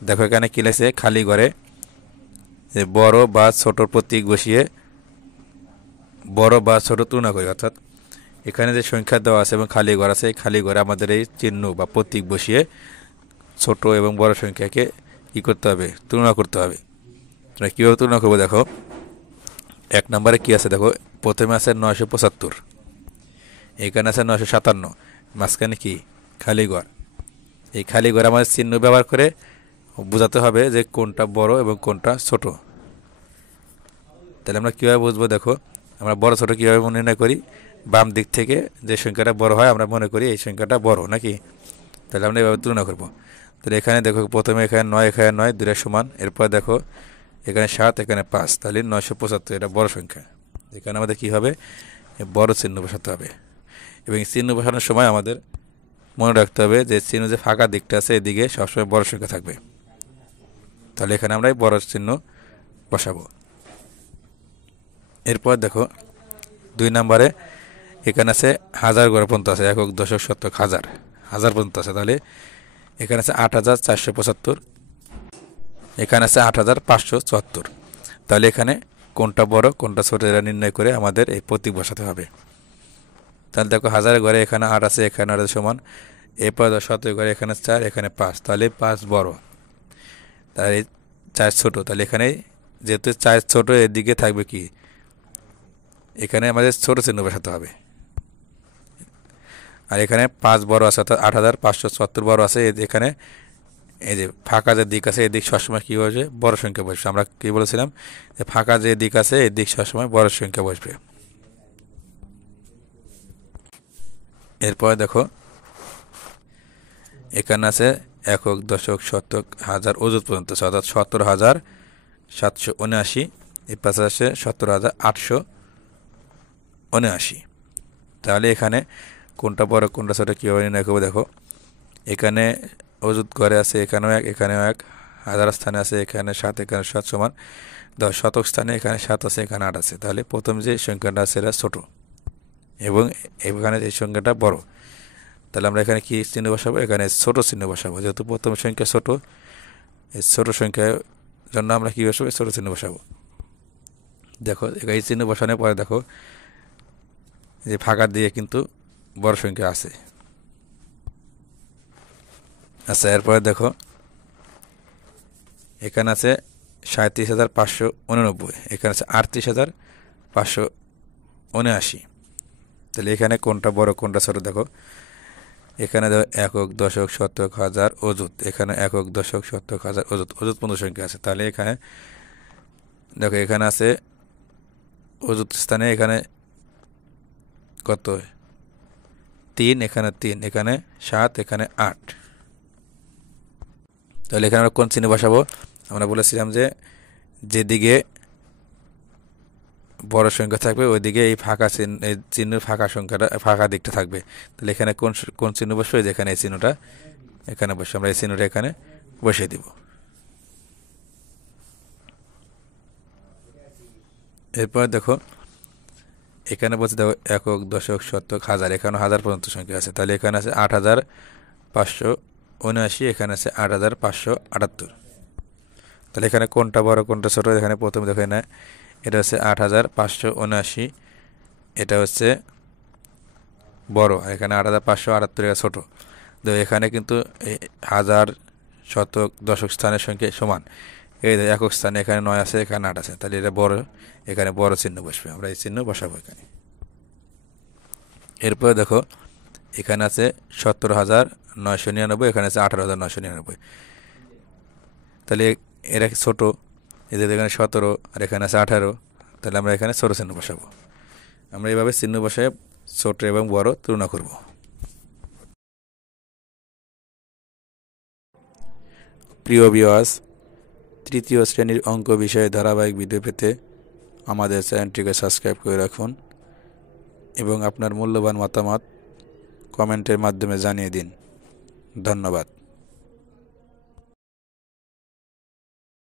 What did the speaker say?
দেখো এখানে কি লেখছে, খালি ঘরে বড় বা ছোট প্রতীক বসিয়ে বড় বা ছোট তুলনা করি। অর্থাৎ এখানে যে সংখ্যা দেওয়া আছে এবং খালি ঘর আছে, খালি ঘরে আমাদের এই চিহ্ন বা প্রতীক বসিয়ে ছোট এবং বড় সংখ্যাকে কি করতে হবে, তুলনা করতে হবে। তোমরা কীভাবে তুলনা করবো দেখো, 1 নম্বরে কি আছে দেখো, প্রথমে আছে 975, এখানে আছে 957, মাঝখানে কি খালি ঘর। এই খালি ঘর আমাদের চিহ্ন ব্যবহার করে বোঝাতে হবে যে কোনটা বড় এবং কোনটা ছোট। তাহলে আমরা কীভাবে বুঝবো দেখো, আমরা বড় ছোট কীভাবে নির্ণয় করি, বাম দিক থেকে যে সংখ্যাটা বড় হয় আমরা মনে করি এই সংখ্যাটা বড় নাকি। তাহলে আমরা এভাবে তুলনা করব। তাহলে এখানে দেখো প্রথমে এখানে 9, এখানে 9, দুইটা সমান। এরপর দেখো এখানে 7, এখানে 5, তাহলে 975 এটা বড় সংখ্যা। এখানে আমাদের কি হবে, বড় চিহ্ন বসাতে হবে। এবং চিহ্ন বসানোর সময় আমাদের মনে রাখতে হবে যে চিহ্ন যে ফাঁকা দিকটা আছে এদিকে সবসময় বড় সংখ্যা থাকবে। তাহলে এখানে আমরা বড় চিহ্ন বসাবো। এরপর দেখো 2 নম্বরে এখানে আছে হাজার ঘর পর্যন্ত আছে, একক দশক শতক হাজার, হাজার পর্যন্ত আছে। তাহলে এখানে আছে 8475, এখানে আছে 8574। তাহলে এখানে কোনটা বড় কোনটা ছোট এটা নির্ণয় করে আমাদের এই প্রতীক বসাতে হবে। তাহলে দেখো হাজারের ঘরে এখানে 8 আছে, এখানে 8 সমান। এরপর শতক ঘরে এখানে 4, এখানে 5, তাহলে 5 বড়, তাহলে 4 ছোট। তাহলে এখানে যেহেতু 4 ছোট, এর দিকে থাকবে কি, এখানে আমাদের ছোট চিহ্ন বসাতে হবে। আর এখানে 5 বড় আছে, অর্থাৎ 8574 বড় আছে। এখানে এই যে ফাঁকা যে দিক আছে এদিক সবসময় কী বসবে, বড় সংখ্যা বসবে। আমরা কি বলেছিলাম যে ফাঁকা যে দিক আছে এদিক সবসময় বড় সংখ্যা বসবে। এরপর দেখো এখানে আছে একক দশক শতক হাজার অযুত পর্যন্ত, অর্থাৎ 17,779। এর পাশে আছে 17,879। তাহলে এখানে কোনটা বড় কোনটা ছোট কীভাবে নির্ণয় করবো দেখো, এখানে অযুত ঘরে আছে এখানেও 1, এখানেও 1, হাজার স্থানে আছে এখানে 7, এখানে 7 সমান। শতক স্থানে এখানে 7 আছে, এখানে 8 আছে। তাহলে প্রথম যে সংখ্যাটা আছে এটা ছোট এবং এখানে এই সংখ্যাটা বড়। তাহলে আমরা এখানে কি চিহ্ন বসাবো, এখানে ছোট চিহ্ন বসাবো। যেহেতু প্রথম সংখ্যা ছোট, এই ছোট সংখ্যার জন্য আমরা কি বসাবো, ছোট চিহ্ন বসাবো। দেখো এই চিহ্ন বসানোর পরে দেখো যে ফাঁকা দিয়ে কিন্তু বড় সংখ্যা আছে। আচ্ছা, এরপরে দেখো এখানে আছে 37,589, এখানে আছে 38,579। তাহলে এখানে কোনটা বড় কোনটা ছোট দেখো, এখানে দেখো একক দশক শতক হাজার অযুত, এখানে একক দশক শতক হাজার অযুত, অযুত পূর্ণ সংখ্যা আছে। তাহলে এখানে দেখো এখানে আছে অযুত স্থানে এখানে কত, 3, এখানে 3, এখানে 7, এখানে 8। তাহলে এখানে আমরা কোন চিহ্ন বসাবো, আমরা বলেছিলাম যে যেদিকে বড় সংখ্যা থাকবে ওইদিকে এই ফাঁকা চিহ্ন ফাঁকা সংখ্যাটা ফাঁকা দিকটা থাকবে। তাহলে এখানে কোন চিহ্ন বসবে, যেখানে এই চিহ্নটা এখানে বসে আমরা এই চিহ্নটা এখানে বসিয়ে দিব। এরপর দেখো এখানে বলছে দেখো একক দশক শতক হাজার, এখানে হাজার পর্যন্ত সংখ্যা আছে। তাহলে এখানে আছে 8,579, এখানে আছে 8,578। তাহলে এখানে কোনটা বড় কোনটা ছোট, এখানে প্রথমে দেখো না, এটা হচ্ছে 8,579, এটা হচ্ছে বড়, এখানে 8,578 ছোট। তো এখানে কিন্তু হাজার শতক দশক স্থানের সংখ্যা সমান। এই একক স্থানে এখানে 9 আছে, এখানে 8 আছে। তাহলে এটা বড়, এখানে বড় চিহ্ন বসবে, আমরা এই চিহ্ন বসাবো এখানে। এরপরে দেখো এখানে আছে 17,999, এখানে আছে 18,999। তাহলে এরা ছোট, এদের এখানে 17 আর এখানে আছে 18, তাহলে আমরা এখানে ছোট চিহ্ন বসাবো। আমরা এইভাবে চিহ্ন বসায় ছোট এবং বড় তুলনা করব। প্রিয় ভিউয়ার্স, তৃতীয় শ্রেণীর অঙ্ক বিষয়ে ধারাবাহিক ভিডিও পেতে আমাদের চ্যানেলটিকে সাবস্ক্রাইব করে রাখুন এবং আপনার মূল্যবান মতামত কমেন্টের মাধ্যমে জানিয়ে দিন। ধন্যবাদ।